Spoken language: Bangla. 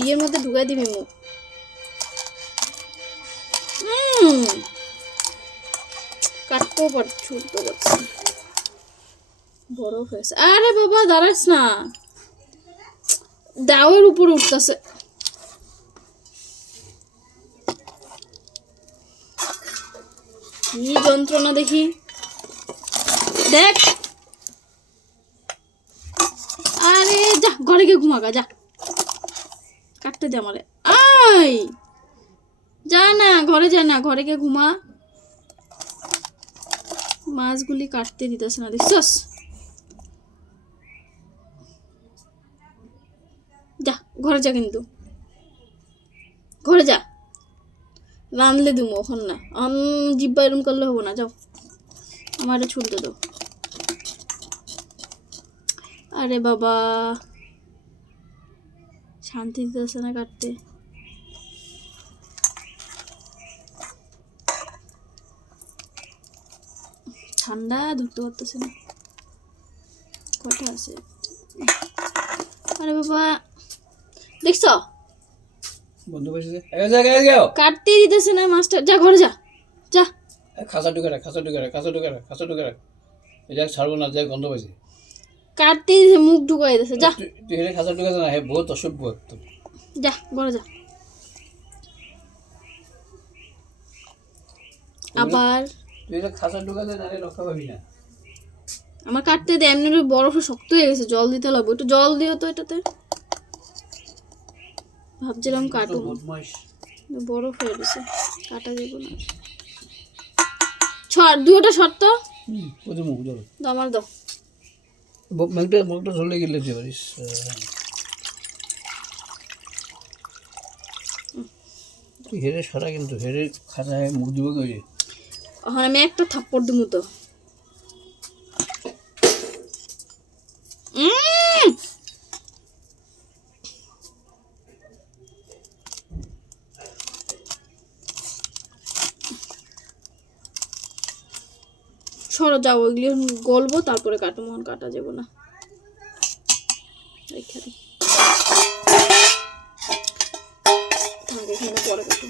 ইয়ের মধ্যে ঢুকাই দিবি মুখ। কাটতেও ছুটতে পারছি, বরফ হয়েছে। আরে বাবা দাঁড়াস না, দাওয়ের উপরে উঠতেছে। কি যন্ত্রণা দেখি, দেখ। আরে যা ঘরে গিয়ে ঘুমাগা, যা কাটতে দে আমারে। আই যা না, ঘরে যা না, ঘরে গিয়ে ঘুমা। মাছগুলি কাটতে দিতেছে না, দেখছস? যা ঘরে যা, কিন্তু ঘরে যা, রানলে দিমু এখন না, জিব্বা এরম করলে হবো না। যাও আমারে ছুলতে দাও। আরে বাবা শান্তি দিতেছে না কাটতে। ঠান্ডা ধরতে পারতেছে না, কটা আছে। আরে বাবা দেখছ, কাটতেই দিতেছে না মাছটা। যা ঘরে যা, যা। খাঁচা ঢুকে রাখ, খাঁচা ঢুকে রাখ, খাঁচা ঢুকে রাখ, খাঁচা ঢুকে রাখ। এটা ছাড়বো না, যা গন্ধ পাইছে। কাটতেই দিছে, মুখ ঢুকাই দিতেছে। যা তুই হেরে খাঁচা ঢুকে না, হে বহুত অসভ্য একদম। যা ঘরে যা। আবার তুই এটা খাঁচা ঢুকে না, রক্ষা পাবি না। আমার কাটতে দে, এমনি বরফ শক্ত হয়ে গেছে, জল দিতে লাগবে। একটু জল দিও তো এটাতে। ভাবছিলাম কাটু, বরফ হয়ে গেছে, কাটা যাবে না। দুইটা শর্ত আমার দাও। মুখটা ঝুলে গেলে যে পারিস। তুই হেরে সরা, কিন্তু হেরে খাঁচায় মুখ দিব কে? হ্যাঁ আমি একটা থাপ্পড় দিব তো। সরো যাও, ওইগুলি গলবো তারপরে কাটো, মন কাটা যাবো না। এখানে পরে কাটো।